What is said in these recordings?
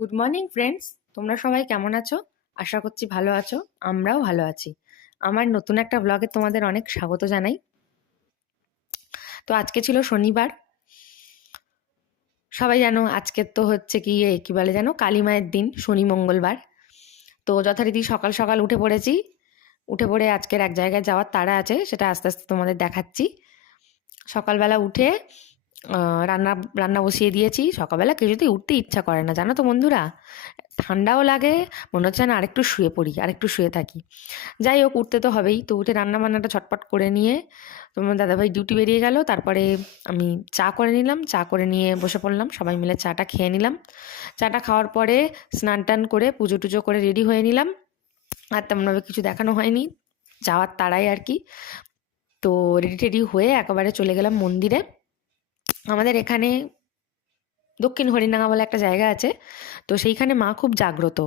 Good morning friends, তোমরা সবাই কেমন আছো? আশা করছি ভালো আছো। আমরাও ভালো আছি। আমার নতুন একটা ব্লগে তোমাদের অনেক স্বাগত জানাই। তো আজকে ছিল শনিবার। সবাই জানো আজকে তো হচ্ছে কি বলে জানো, কালী মায়ের দিন, শনি মঙ্গলবার। তো যথারীতি সকাল সকাল উঠে পড়েছি। উঠে পড়ে আজকের এক জায়গায় যাওয়ার তাড়া আছে, সেটা আস্তে আস্তে তোমাদের দেখাচ্ছি। সকালবেলা উঠে রান্না রান্না বসিয়ে দিয়েছি। সকালবেলা কিছুতেই উঠতে ইচ্ছা করে না, জানো তো বন্ধুরা। ঠান্ডাও লাগে, মনে হচ্ছে না আরেকটু শুয়ে পড়ি, আরেকটু শুয়ে থাকি। যাই হোক, উঠতে তো হবেই। তো উঠে রান্না বান্নাটা ছটপট করে নিয়ে তোমার দাদাভাই ডিউটি বেরিয়ে গেল। তারপরে আমি চা করে নিলাম, চা করে নিয়ে বসে পড়লাম। সবাই মিলে চাটা খেয়ে নিলাম। চাটা খাওয়ার পরে স্নান টান করে পুজো টুজো করে রেডি হয়ে নিলাম। আর তেমনভাবে কিছু দেখানো হয়নি, যাওয়ার তাড়াই আর কি। তো রেডি টেডি হয়ে একেবারে চলে গেলাম মন্দিরে। আমাদের এখানে দক্ষিণ হরিণাঙ্গা বলে একটা জায়গা আছে। তো সেইখানে মা খুব জাগ্রত।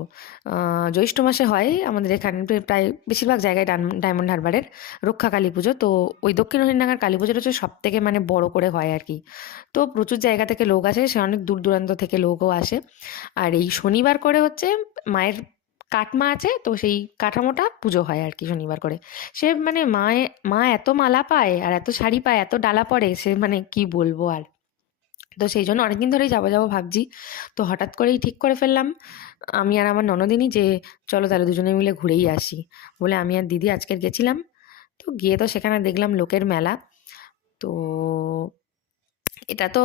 জ্যৈষ্ঠ মাসে হয় আমাদের এখানে, প্রায় বেশিরভাগ জায়গায় ডায়মন্ড হারবারের রক্ষা কালী পুজো। তো ওই দক্ষিণ হরিণাঙ্গার কালী পুজোটা হচ্ছে সব থেকে মানে বড় করে হয় আর কি। তো প্রচুর জায়গা থেকে লোক আসে, সে অনেক দূর দূরান্ত থেকে লোকও আসে। আর এই শনিবার করে হচ্ছে মায়ের কাটমা আছে, তো সেই কাঠামোটা পুজো হয় আর কি শনিবার করে। সে মানে মা এত মালা পায় আর এত শাড়ি পায়, এত ডালা পরে, সে মানে কি বলবো আর। তো সেই জন্য অনেকদিন ধরেই যাবো যাবো ভাবছি। তো হঠাৎ করেই ঠিক করে ফেললাম আমি আর আমার ননদিনী যে চলো তাহলে দুজনে মিলে ঘুরেই আসি বলে আমি আর দিদি আজকের গেছিলাম। তো গিয়ে তো সেখানে দেখলাম লোকের মেলা। তো এটা তো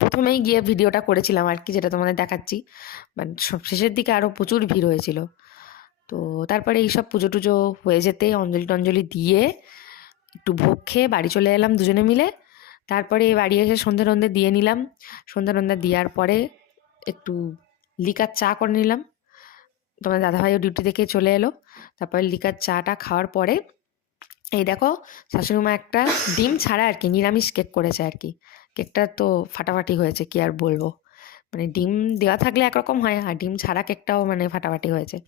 প্রথমেই গিয়ে ভিডিওটা করেছিলাম আর কি, যেটা তোমাদের দেখাচ্ছি। মানে সব শেষের দিকে আরও প্রচুর ভিড় হয়েছিল। তো তারপরে এইসব পুজো টুজো হয়ে যেতে অঞ্জলি টঞ্জলি দিয়ে একটু ভোগ খেয়ে বাড়ি চলে এলাম দুজনে মিলে। তারপরে বাড়ি এসে সন্ধে টন্ধে দিয়ে নিলাম। সন্ধে টন্ধে দেওয়ার পরে একটু লিকার চা করে নিলাম। তোমার দাদাভাইও ডিউটি থেকে চলে এলো। তারপরে লিকার চাটা খাওয়ার পরে এই দেখো, শাশুড়িমা একটা ডিম ছাড়া আর কি নিরামিষ কেক করেছে আর কি। কেকটা তো ফাটাফাটি হয়েছে, কি আর বলবো। মানে ডিম দেওয়া থাকলে একরকম হয়, আর ডিম ছাড়া কেকটাও মানে ফাটাফাটি হয়েছে।